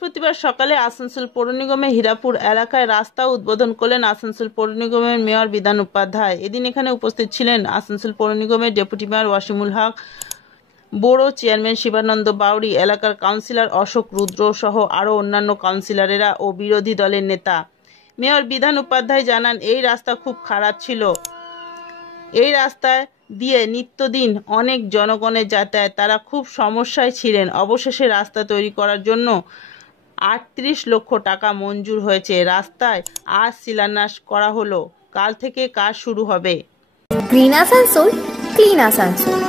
বৃহস্পতিবার সকালে আসানসোল পৌর নিগমের হীরাপুর এলাকায় রাস্তা উদ্বোধন করলেন আসানসোল পৌর নিগমের মেয়র বিধান উপাধ্যায়। এদিন এখানে উপস্থিত ছিলেন আসানসোল পৌর নিগমের ডেপুটি মেয়র ওয়াসিমুল হক, বড়ো চেয়ারম্যান শিবানন্দ বাউরি, এলাকার কাউন্সিলর অশোক রুদ্র সহ আরও অন্যান্য কাউন্সিলরেরা ও বিরোধী দলের নেতা। মেয়র বিধান উপাধ্যায় জানান, এই রাস্তা খুব খারাপ ছিল। এই রাস্তায় দিয়ে নিত্যদিন অনেক জনগণের যাতায়াত, তারা খুব সমস্যায় ছিলেন। অবশেষে রাস্তা তৈরি করার জন্য ৩৮ লক্ষ টাকা মঞ্জুর হয়েছে। রাস্তায় আজ শিলান্যাস করা হলো, কাল থেকে কাজ শুরু হবে। Green Asansol, clean Asansol.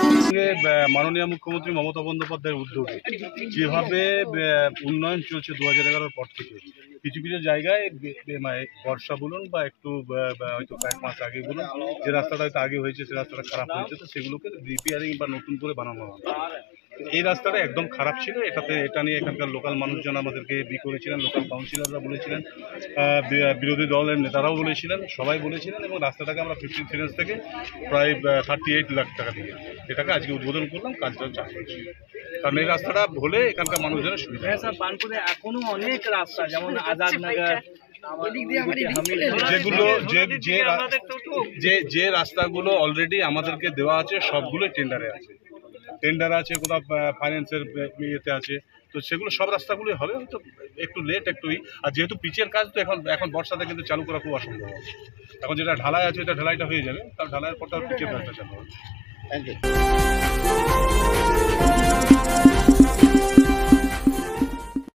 মাননীয় মুখ্যমন্ত্রী মমতা বন্দ্যোপাধ্যায়ের উদ্যোগে যেভাবে উন্নয়ন চলছে 2011 পর থেকে, কিছু কিছু জায়গায় বর্ষা বলুন বা একটু হয়তো কয়েক মাস আগে বলুন, যে রাস্তাটা হয়তো আগে হয়েছে সে রাস্তাটা খারাপ হয়েছে, তো সেগুলোকে রিপেয়ারিং বা নতুন করে বানানো হবে। এই রাস্তাটা একদম খারাপ ছিল। এটা নিয়ে এখানকার লোকাল মানুষজন আমাদেরকে করেছিলেন, লোকাল কাউন্সিলররা বলেছিলেন, বিরোধী দলের নেতারাও বলেছিলেন, সবাই বলেছিলেন, এবং রাস্তাটাকে আমরা 15 থেকে প্রায় 38 লাখ টাকা দিয়ে এটাকে আজকে উদ্বোধন করলাম। কাজটা চালু হয়েছে, কারণ এই রাস্তাটা হলে এখানকার মানুষজনের সুবিধা। বানপুরে এখনো অনেক রাস্তা, যেমন আজাদনগর, যেগুলো যে রাস্তাগুলো অলরেডি আমাদেরকে দেওয়া আছে সবগুলো টেন্ডার আছে, কোথাও ফাইন্যান্সের ইয়েতে আছে, তো সেগুলো সব রাস্তাগুলোই হবে, হয়তো একটু লেট একটুই। আর যেহেতু পিচের কাজ, তো এখন বর্ষাতে কিন্তু চালু করা খুব অসম্ভব হবে। এখন যেটা ঢালাই আছে এটা ঢালাইটা হয়ে যাবে, তার ঢালাইয়ের পর তার পিচের কাজটা চালু হবে। Thank you.